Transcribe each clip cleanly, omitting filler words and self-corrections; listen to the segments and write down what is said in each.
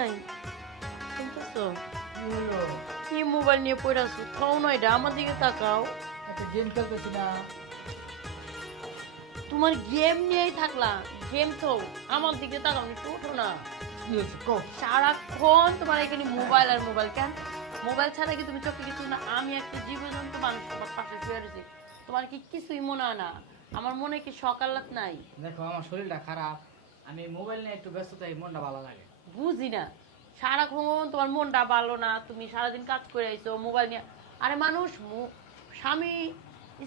ভাই শুনতেছো? কি মোবাইল নিয়ে পড়ে আছো? খাও না, এটা আমার দিকে তাকাও। একটা গেম খেলতেছি না। তোমার গেম নিয়েই থাকলা, গেম তো আমার দিকে তাকাও, একটু ওঠো না। কি হয়েছে কও? সারাক্ষণ তোমার এখানে মোবাইল আর মোবাইল। কেন মোবাইল ছাড়া কি তুমি চোখে কিছু না? আমি একটা জীবজন্তু মানুষ, তোমার পাশে শুয়ে রয়েছি, তোমার কি কিছুই মনে হয় না? আমার মনে কি সকালাত নাই? দেখো আমার শরীরটা খারাপ, আমি মোবাইল নিয়ে একটু ব্যস্ত থাকি, মনটা ভালো লাগে। বুঝি না, সারাক্ষণ তোমার মনটা ভালো না, তুমি সারাদিন কাজ করে আইছো মোবাইল নিয়ে। আরে মানুষ স্বামী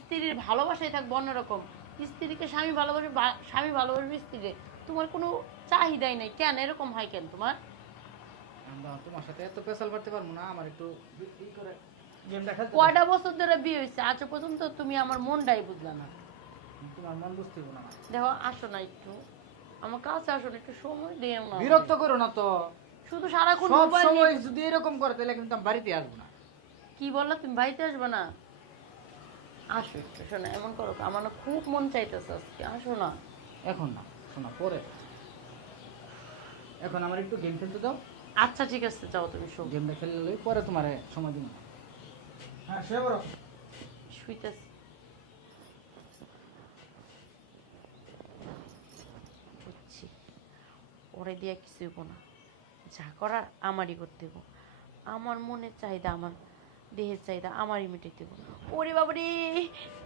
স্ত্রীর ভালোবাসায় থাকবে অন্যরকম, স্ত্রীকে স্বামী ভালোবাসে, স্বামী ভালোবাসবে স্ত্রীকে। তোমার কোনো চাহিদাই নাই, কেন এরকম হয় কেন তোমার? আমরা তোমার সাথে এত পেশাল করতে পারবো না, আমার একটু ই করে গেমটা খেলতে। কয়টা বছর ধরে বিয়ে হয়েছে, আজ পর্যন্ত তুমি আমার মনটাই বুঝলা না। তোমার মন বুঝতে না। দেখো আসো না একটু আমার কাছে, আসো না, একটু সময় দিও না। বিরক্ত করো না তো, শুধু সারাক্ষণ সব মোবাইল সময় যদি এরকম করে তাহলে কিন্তু আমি বাড়িতে আসবো না। কি বললা তুমি? বাড়িতে আসবে না? আসো একটু, শোনো এমন করো, আমার না খুব মন চাইতেছে আজকে, আসো না। এখন না, শোনা পরে। এখন আমার একটু গেম খেলতে দাও। আচ্ছা ঠিক আছে, যাও তুমি শো। গেমটা খেললে পরে তোমার সময় দিব। হ্যাঁ শুয়ে পড়ো। শুইতেছি। বুঝছি, ওরে দিয়ে কিছু হইব না, যা করার আমারই করতে হইব। আমার মনের চাহিদা, আমার দেহের চাহিদা আমারই মিটাই দেবো। ওরে বাবারে,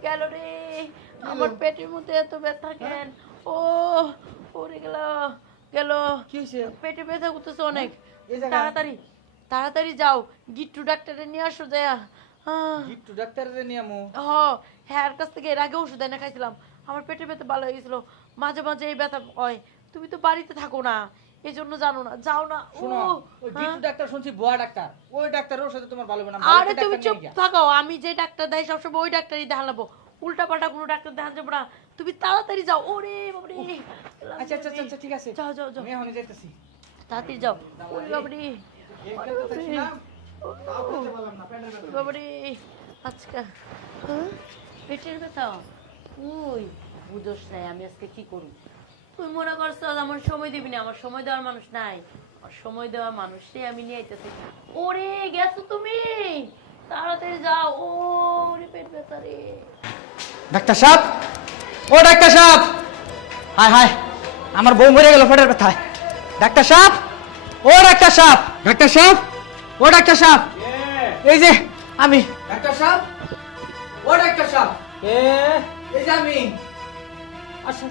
গেল রে, আমার পেটের মধ্যে এত ব্যথা কেন? ও ওরে গেল, গেল। কি হয়েছে? পেটে ব্যথা করতেছে অনেক। এই জায়গায়? তাড়াতাড়ি তাড়াতাড়ি যাও, গিট্টু ডাক্তারে নিয়ে আসো যায়া। গিট্টু ডাক্তারের নিয়ে আমু। হ্যাঁ, কাছ থেকে এর আগে ওষুধ এনে খাইছিলাম, আমার পেটে ব্যথা ভালো হয়ে গেছিল। মাঝে মাঝে এই ব্যথা হয়। তুমি তো বাড়িতে থাকো না, এই জন্য জানো না, যাও না। শোনো, ওই গিট্টু ডাক্তার শুনছি বুয়া ডাক্তার, ওই ডাক্তারের সাথে তোমার ভালো হবে না। আরে তুমি চুপ থাকো, আমি যে ডাক্তার দেয় সবসময় ওই ডাক্তারই দেখালাবো, উল্টা পাল্টা কোনো ডাক্তার দেখান যাবো না। তুমি তাড়াতাড়ি যাও। ওরে বাবারে, আচ্ছা আচ্ছা আচ্ছা ঠিক আছে, যাও যাও যাও, আমি এখনই যাইতেছি। তাড়াতাড়ি যাও। ওরে বাবারে, বাবারে, আজকে পেটের ব্যথা। ওই বুঝোস নাই আমি আজকে কি করব? তুই মনে করছো আমার সময় দিবি না? আমার সময় দেওয়ার মানুষ নাই, আমার সময় দেওয়ার মানুষ সে আমি নিয়ে আইতেছি। ওরে গেছো তুমি, তাড়াতাড়ি যাও। ওরে পেট ব্যথা রে। ডাক্তার সাহেব, ও ডাক্তার সাহেব, হায় হায় আমার বউ মরে গেল পেটের ব্যথায়। ডাক্তার সাহেব, ও ডাক্তার সাহেব, ডাক্তার সাহেব, ও ডাক্তার সাহেব, এই যে আমি। ডাক্তার সাহেব, ও ডাক্তার সাহেব, এই যে আমি। আচ্ছা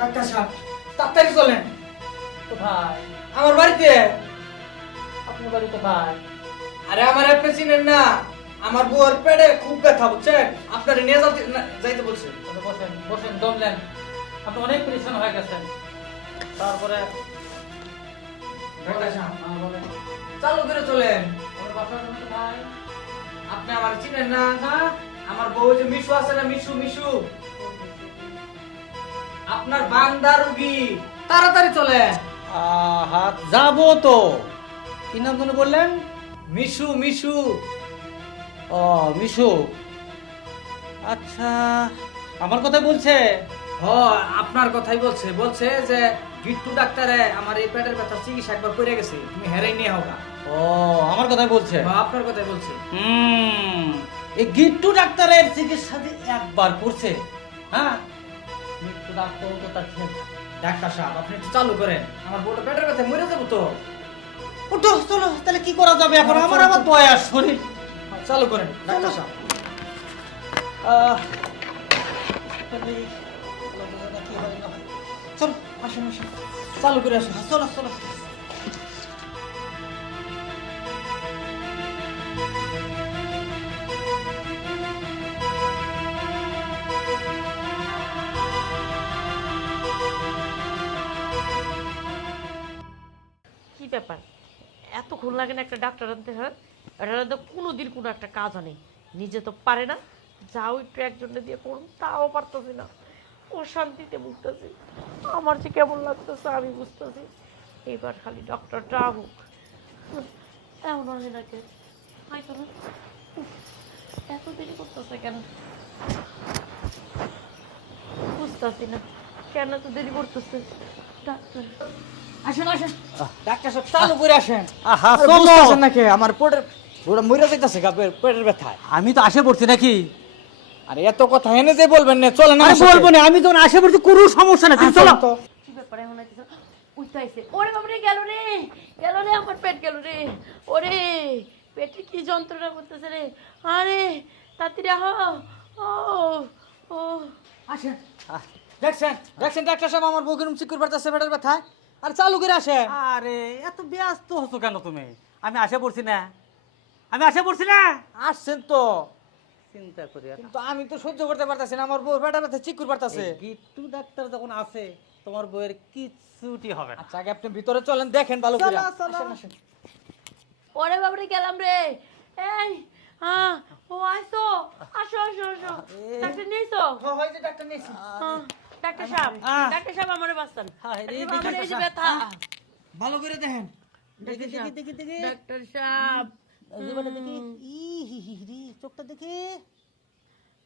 ডাক্তার সাহেব, তাড়াতাড়ি চলেন। কোথায়? আমার বাড়িতে। আপনার বাড়ি কোথায়? আরে আমার আপনি চিনেন না, আমার বউর পেটে খুব ব্যথা, বুঝছেন? আপনারে নিয়ে যাইতে বলছে। বসেন বসেন, দম নেন, আপনি অনেক পরিশ্রম হয়ে গেছেন। তারপরে ডাক্তার সাহেব, চালু করে চলেন। ভাই, আপনি আমার চিনেন না? আমার বউ যে মিশু আছে না, মিশু মিশু, আপনার বান্দা রুগী, তাড়াতাড়ি চলেন। হাত যাবো তো। কি নাম যেন বললেন? মিশু মিশু। ও মিশু, আচ্ছা আমার কথা বলছে। হ, আপনার কথাই বলছে। বলছে যে গিট্টু ডাক্তারে আমার এই পেটের ব্যথার চিকিৎসা একবার করে গেছে, তুমি হেরেই নিয়ে হোক। ও আমার কথাই বলছে। আপনার কথাই বলছে। এই গিট্টু ডাক্তারের চিকিৎসা যে একবার করছে, হ্যাঁ গিট্টু ডাক্তার তো তার খেয়ে। ডাক্তার সাহেব আপনি একটু চালু করেন, আমার বউটা পেটের ব্যথায় মরে যাবো তো। ওঠো চলো, তাহলে কি করা যাবে এখন? আমার আবার বয়স, শরীর। চালু করেন ডাক্তার সাহেব। চলো আসুন আসুন, চালু করে আসুন। চলো চলো। কি ব্যাপার, এতক্ষণ লাগে না একটা ডাক্তার আনতে? হ্যাঁ, এটা তো কোনোদিন কোনো একটা কাজ আনে, নিজে তো পারে না, যাও একটু একজনে দিয়ে করুন, তাও পারতেছি না। ও শান্তিতে বুঝতেছি, আমার যে কেমন লাগতেছে আমি বুঝতেছি। এবার খালি ডক্টরটা হোক। এমন হয় না কে? হয়তো না, এত দেরি করতেছে কেন বুঝতেছি না, কেন এত দেরি করতেছে ডাক্তার? আসেন আসেন ডাক্তার সাহেব চালু করে আসেন আহা, আরে চলো। বুঝতেছেন নাকি আমার পুরো মরে যাইতেছে গা পেটের ব্যথায়। আমি তো আসে পড়ছি নাকি? আরে এত কথা এনে যে বলবেন না, চলেন আমি বলবো না, আমি যখন আসে পড়ছি কোনো সমস্যা না, তুমি চলো। কি ব্যাপার এখন আইতেছ? উঠতে আইছে। ওরে বাবা রে, গেল রে আমার পেট গেল রে। ওরে পেটে কি যন্ত্রণা করতেছে রে। আরে তাড়াতাড়ি আহ। ও ও আসেন দেখছেন দেখছেন ডাক্তার সাহেব আমার বউ কিরম চিকুর পারতেছে পেটের ব্যথায়। আর চালু করে আসেন। আরে এত ব্যস্ত হতো কেন তুমি? আমি আসে পড়ছি না, আমি আসে পড়ছি না। আসছেন তো, চিন্তা করি আর। কিন্তু আমি তো সহ্য করতে পারতেছি না, আমার বউ পেটের ব্যথা চিকুর পারতেছে। এই গিট্টু ডাক্তার যখন আছে, তোমার বইয়ের কিচ্ছুটি হবে না। আচ্ছা আগে আপনি ভিতরে চলেন, দেখেন ভালো করে। চলো, চলো। আসেন, আসেন। ওরে বাবা রে, গেলাম রে। এই হ্যাঁ, ও আইসো, আসো আসো আসো। ডাক্তার নিয়েছো? হয় যে ডাক্তার নিয়েছি। হ্যাঁ, ডাক্তার সাহেব, আহ। ডাক্তার সাহেব আমারে বাঁচান। হ্যাঁ, রে, আরে বাবা রে, এই যে ডাক্তার ব্যথা। ভালো করে দেখেন। দেখি দেখি দেখি দেখি ডাক্তার সাহেব, জীবনটা দেখি। রে, চোখটা দেখি।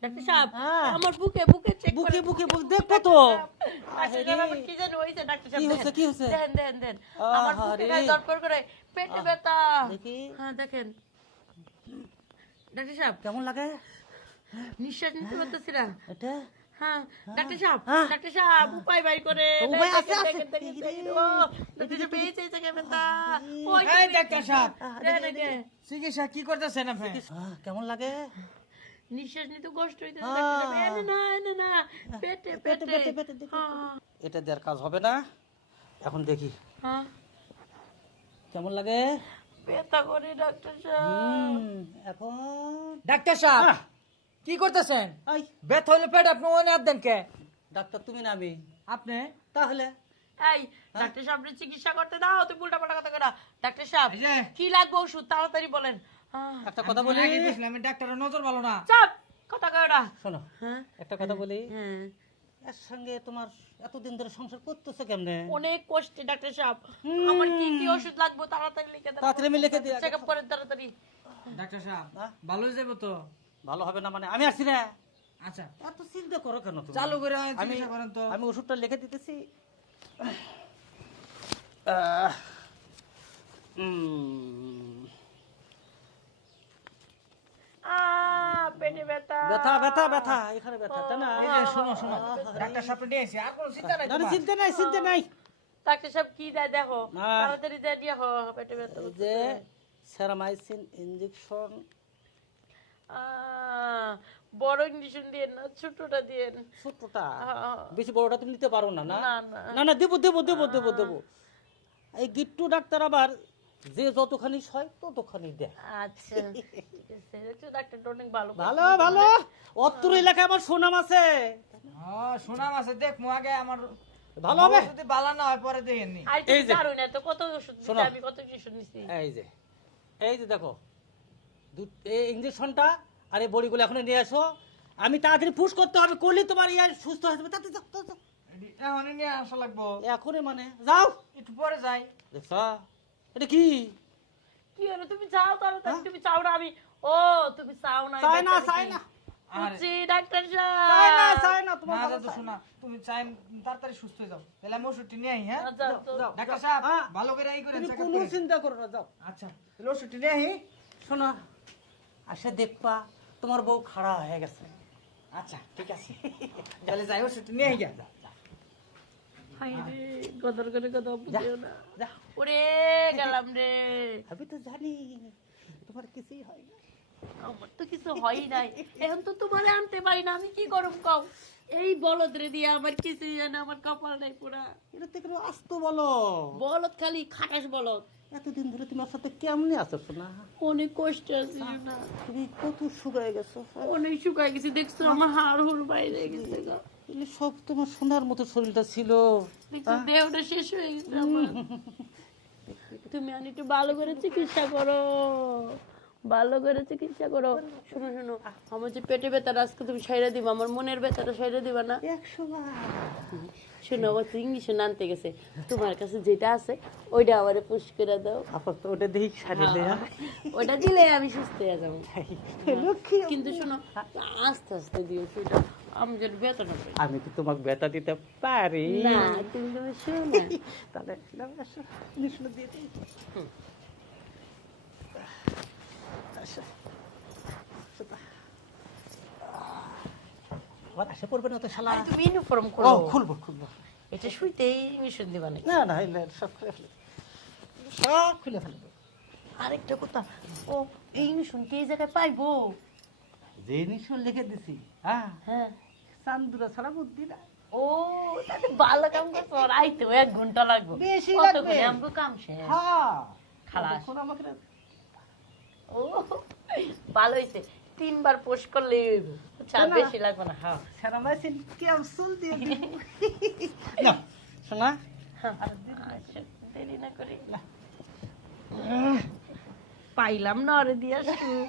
ডাক্তার সাহেব, হ্যাঁ। আমার বুকে চেক বুকে বুকে বুকে দেখো তো। আচ্ছা আমার কি জানো হইছে ডাক্তার সাহেব? কি হইছে, কি হইছে? দেন আমার বুকে আহারে। গায়ে দরকার করে পেটে ব্যথা। দেখি। হ্যাঁ দেখেন ডাক্তার সাহেব, কেমন লাগে নিঃশ্বাস নিতে পারতেছি না। এটা? হ্যাঁ ডাক্তার সাহেব, হ্যাঁ। ডাক্তার সাহেব উপায় বাই করে। উপায় আছে, আছে। দেখেন ও ডাক্তার সাহেব এই যে জায়গায় ব্যথা। ওই এই ডাক্তার সাহেব, দেখেন চিকিৎসা কি করতেছেন আপনি? কেমন লাগে? নিঃশ্বাস নিতে কষ্ট হইতেছে ডাক্তার সাহেব। এনে না পেটে পেটে, পেটে পেটে, দেখি। হ্যাঁ এটা দেওয়ার কাজ হবে না, এখন দেখি হ্যাঁ কেমন লাগে। ব্যথা করে ডাক্তার সাহেব। এখন ডাক্তার সাহেব আহ। কি করতেছেন? আই, ব্যথা হইলে পেট আপনি ওনে হাত দেন কে? ডাক্তার তুমি না আমি? আপনি তাহলে এই ডাক্তার সাহেব চিকিৎসা করতে দাও, তুই উল্টা পাল্টা কথা করা। ডাক্তার সাহেব এই যে। কি লাগবে ওষুধ তাড়াতাড়ি বলেন। একটা কথা বলি, আগে কইছিলাম, আমি ডাক্তারের নজর ভালো না। চাপ কথা কয়টা। শোনো, হ্যাঁ একটা কথা বলি। হ্যাঁ এর সঙ্গে তোমার এতদিন ধরে সংসার করতেছো কেমনে? অনেক কষ্টে ডাক্তার সাহেব। আমার কি কি ওষুধ লাগবে তাড়াতাড়ি লিখে দেন। তাড়াতাড়ি আমি লিখে দিই আগে। চেক আপ করেন তাড়াতাড়ি। ডাক্তার সাহেব হ্যাঁ? ভালো হয়ে যাবে তো? ভালো হবে না মানে? আমি আসছি না। আচ্ছা এত চিন্তা করো কেন তুমি? চালু করে আমি চিকিৎসা করেন তো। আমি ওষুধটা লিখে দিতেছি। পেটে ব্যথা ব্যথা ব্যথা ব্যথা, এখানে ব্যথা, তাই না? এই যে শোনো শোনো, ডাক্তার সাহেব নিয়ে এসেছি, আর কোনো চিন্তা নাই না, না, তোমার? চিন্তা নাই, চিন্তা নাই। ডাক্তার সাহেব কি দেয় দেখো, না। তাড়াতাড়ি দেয় দেখো পেটে ব্যথা এই যে সেরামাইসিন ইনজেকশন। বড় ইঞ্জেকশন দিয়ে না ছোটটা দিয়ে। ছোটটা, বেশি বড়টা তুমি নিতে পারো না। না না না না না, দেবো দেবো দেবো দেবো দেবো। এই গিট্টু ডাক্তার আবার যে যতখানি সয় ততখানি দেয়। আচ্ছা ঠিক আছে, একটু ডাক্তারটা অনেক ভালো ভালো ভালো, অত্তর এলাকায় আমার সুনাম আছে। হ্যাঁ শোনাম আছে, দেখমু আগে আমার ভালো হবে। যদি ভালো না হয় পরে দেখেননি। আর এই তুমি যে। জানো না তো কত ওষুধ দিতে, শোনো। আমি কত ইঞ্জেকশন নিছি। এই যে দেখো, এই ইঞ্জেকশনটা আর এই বড়িগুলো এখন নিয়ে আসো। আমি তাড়াতাড়ি পুশ করতে হবে, করলে তোমার ইয়ার সুস্থ হয়ে যাবে। তাড়াতাড়ি যাও, যাও, যাও। এখনই নিয়ে আসা লাগবো। এখনই মানে যাও। একটু পরে যাই। দেখছা এটা কি? কি হলো তুমি যাও তাড়াতাড়ি, তুমি চাও না আমি। ও তুমি চাও না, চাই না, ডাক্তার চাই কি? না। বুঝছি ডাক্তার চাই না, সাহেব। চাই না, তোমার না ভালো দাদু চাই। শোনা, তুমি চাই তাড়াতাড়ি সুস্থ হয়ে যাও, তাহলে আমি ওষুধটি নিয়ে আই। হ্যাঁ আচ্ছা, তো- ডাক্তার সাহেব হ্যাঁ। ভালো করে এই করেন, তুমি check up কোনো করেন। চিন্তা করো না, যাও। আচ্ছা তাহলে ওষুধটি নিয়ে আই। শোনো, আসে দেখবা তোমার বউ খাড়া হয়ে গেছে। আচ্ছা ঠিক আছে, তাহলে যাই ওষুধটি নিয়ে আই গিয়া। হাই রে, গদর করে কথা বুঝিও না। যা, ওরে গেলাম রে, আমি তো জানি তোমার কিছুই হয় না। আমার তো কিছু হয়ই নাই। এখন তো তোমার আনতে পারি না, আমি কি করব কও? এই বলদ রে দিয়ে আমার কিছুই হয় না, আমার কপাল নাই পুরা। এটা থেকে আস্ত বলো। বলদ খালি খাটাস বলদ। এতদিন ধরে তোমার সাথে কেমনে আছো শোনা? অনেক কষ্ট আছে না, তুমি কত শুকায় গেছো। অনেক শুকায় গেছি, দেখছো আমার হাড় হুড় বাইরে গেছে গা। এগুলো সব তোমার সোনার মতো শরীরটা ছিল। দেখছো দেহটা শেষ হয়ে গেছে আমার। তুমি আনি একটু ভালো করে চিকিৎসা করো, ভালো করে চিকিৎসা করো। শোনো শোনো, আমার যে পেটে ব্যথাটা আজকে তুমি সাইরা দিবা, আমার মনের ব্যথাটা সাইরা দিবা না? 100 বার। শোনো, ও তো ইঞ্জেকশন আনতে গেছে, তোমার কাছে যেটা আছে ওইটা আমারে পুশ করে দাও। আপাতত ওটা দেখি সারিলে। ওটা দিলে আমি সুস্থ হয়ে যাবো। লক্ষ্মী। কিন্তু শোনো আস্তে আস্তে দিও সেটা, আমি যদি বেতন পাই। আমি কি তোমাকে বেতা দিতে পারি? না তুমি তুমি শুনো না। তাহলে নাও, আসো, ইঞ্জেকশন দিয়ে দিই। আসো। আবার আসে পড়বে না তো শালা। আরে তুমি ইউনিফর্ম ও করো। খুলবো খুলবো। এটা শুইতেই মিশন দিবা নাকি? না না সব খুলে ফেলে, সব খুলে ফেলে। আরেকটা কথা, ও এই মিশন কি এই জায়গায় পাইবো? যে ইঞ্জেকশন লিখে দিছি, হ্যাঁ হ্যাঁ। চান্দুরা ছাড়া বুদ্ধি না। ও তাহলে ভালো কাম করছো, আর আইতে 1 ঘন্টা লাগবে। বেশি কত লাগবে। করে আমগো কাম শেষ। হ্যাঁ খালাস। এখন আমাকে ও ভালো হইছে, 3 বার পোস্ট করলে চার না। বেশি লাগবে না। হ্যাঁ সেরামাইসিন ক্যাপসুল দিয়ে দিব। না শোনা, আচ্ছা, দেরি না করি। পাইলাম না ওরে দিয়া সুখ।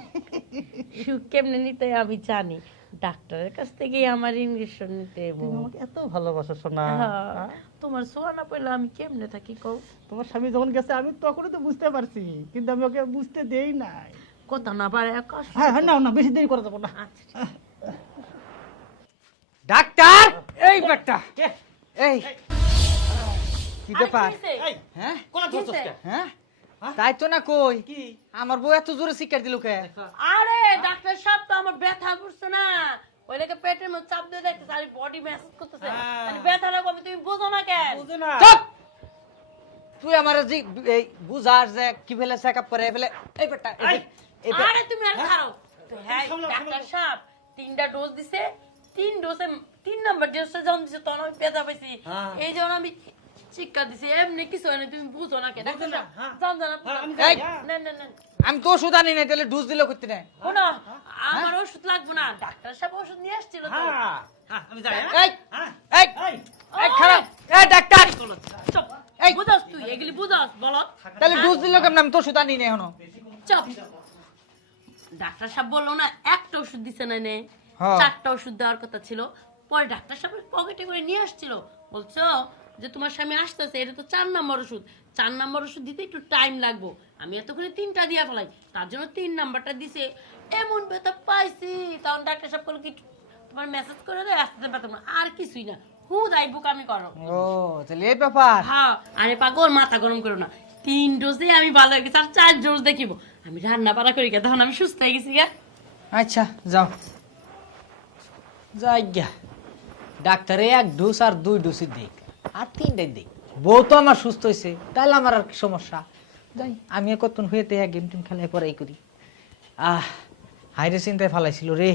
সুখ কেমনে নিতে হয় আমি জানি, ডাক্তারের কাছ থেকেই আমার ইঞ্জেকশন নিতে হইব। তুমি আমাকে এত ভালোবাসো সোনা। হ্যাঁ, তোমার সোয়া না পেলে আমি কেমনে থাকি কও? তোমার স্বামী যখন গেছে আমি তখনই তো বুঝতে পারছি, কিন্তু আমি ওকে বুঝতে দেই নাই। কথা না পারে আকাশ। হ্যাঁ হ্যাঁ, না না বেশি দেরি করে দেবো না। আচ্ছা ডাক্তার, এই বেটা, কে? এই কি ব্যাপার? এই হ্যাঁ কোন ধরছস কে? হ্যাঁ হ্যাঁ? তাই তো না কই, কি? আমার বউ এত জোরে শিকার দিল কে? আরে ডাক্তার সাহেব তো আমার ব্যথা করছে না, ওইটাকে পেটের মধ্যে চাপ দিয়ে দেখতেছে, আর বডি মেসেজ করতেছে। হ্যাঁ। মানে ব্যথাটা কমে তুমি বুঝো না কেন? বুঝে না। চুপ! তুই আমার এই বুঝার যে কি ফেলে চেকআপ করে ফেলে, এই বেটা, এই এই! এই বে- আরে তুমি আর খারো। তো হ্যাঁ সামলাও, ডাক্তার সামলাও। সাহেব 3টা ডোজ দিছে, 3 ডোজে 3 নাম্বার ডোজে যখন দিছে তখন আমি ব্যথা পাইছি। হ্যাঁ। এই যখন আমি চিৎকার দিছি, এমনি কিছু হয় না, তুমি বুঝো না কেন? ডাক্তার বুঝো না, সাহেব হ্যাঁ। জান জান হ্যাঁ, আমি এই! যাই, হ্যাঁ। না না না আমি তো ওষুধ আনি নাই, তাহলে ডোজ দিল করতে না। শোনো, আমার ওষুধ লাগবে না, ডাক্তার সাহেব ওষুধ নিয়ে আসছিল তো। হ্যাঁ, হ্যাঁ, আমি যাই, হ্যাঁ? এই হ্যাঁ? এই এই! এই খারাপ, এই ডাক্তার, চুপ, এই! বুঝাস তুই, এগুলি বুঝাস, বলো। তাহলে ডোজ দিল কেমন? আমি তো ওষুধ আনি নাই এখনো। চুপ। ডাক্তার সাহেব বললো না একটা ওষুধ দিছে না নে, হ্যাঁ। 4টা ওষুধ দেওয়ার কথা ছিল। পরে ডাক্তার সাহেব পকেটে করে নিয়ে আসছিল, বলছো যে তোমার স্বামী আসতেছে, এটা তো 4 নম্বর ওষুধ, 4 নম্বর ওষুধ দিতে একটু টাইম লাগবো। আমি এতক্ষণে 3টা দিয়া ফেলাই, তার জন্য 3 নাম্বারটা দিছে। এমন ব্যথা পাইছি, তখন ডাক্তার সাহেব বললো কি তোমার মেসেজ করে দেয়, আসতে পারতাম না, আর কিছুই না, হুদাই বুকামি করো। ও তাহলে এই ব্যাপার। হ্যাঁ, আরে পাগল মাথা গরম করো না, 3 ডোজে আমি ভালো হয়ে গেছি, আর 4 ডোজ দেখিব। আমি রান্না বাড়া করি গে, তখন আমি সুস্থ হয়ে গেছি গা। আচ্ছা যাও, যাই গা। ডাক্তারে 1 ডোজ আর 2 ডোজই দেখ, আর 3টাই দেখ। বউ তো আমার সুস্থ হয়েছে, তাহলে আমার আর কি সমস্যা? যাই, আমি কতক্ষণ হয়ে গেম টেম খেলায় পড়াই করি। হাইরে চিন্তায় ফালাইছিল রে।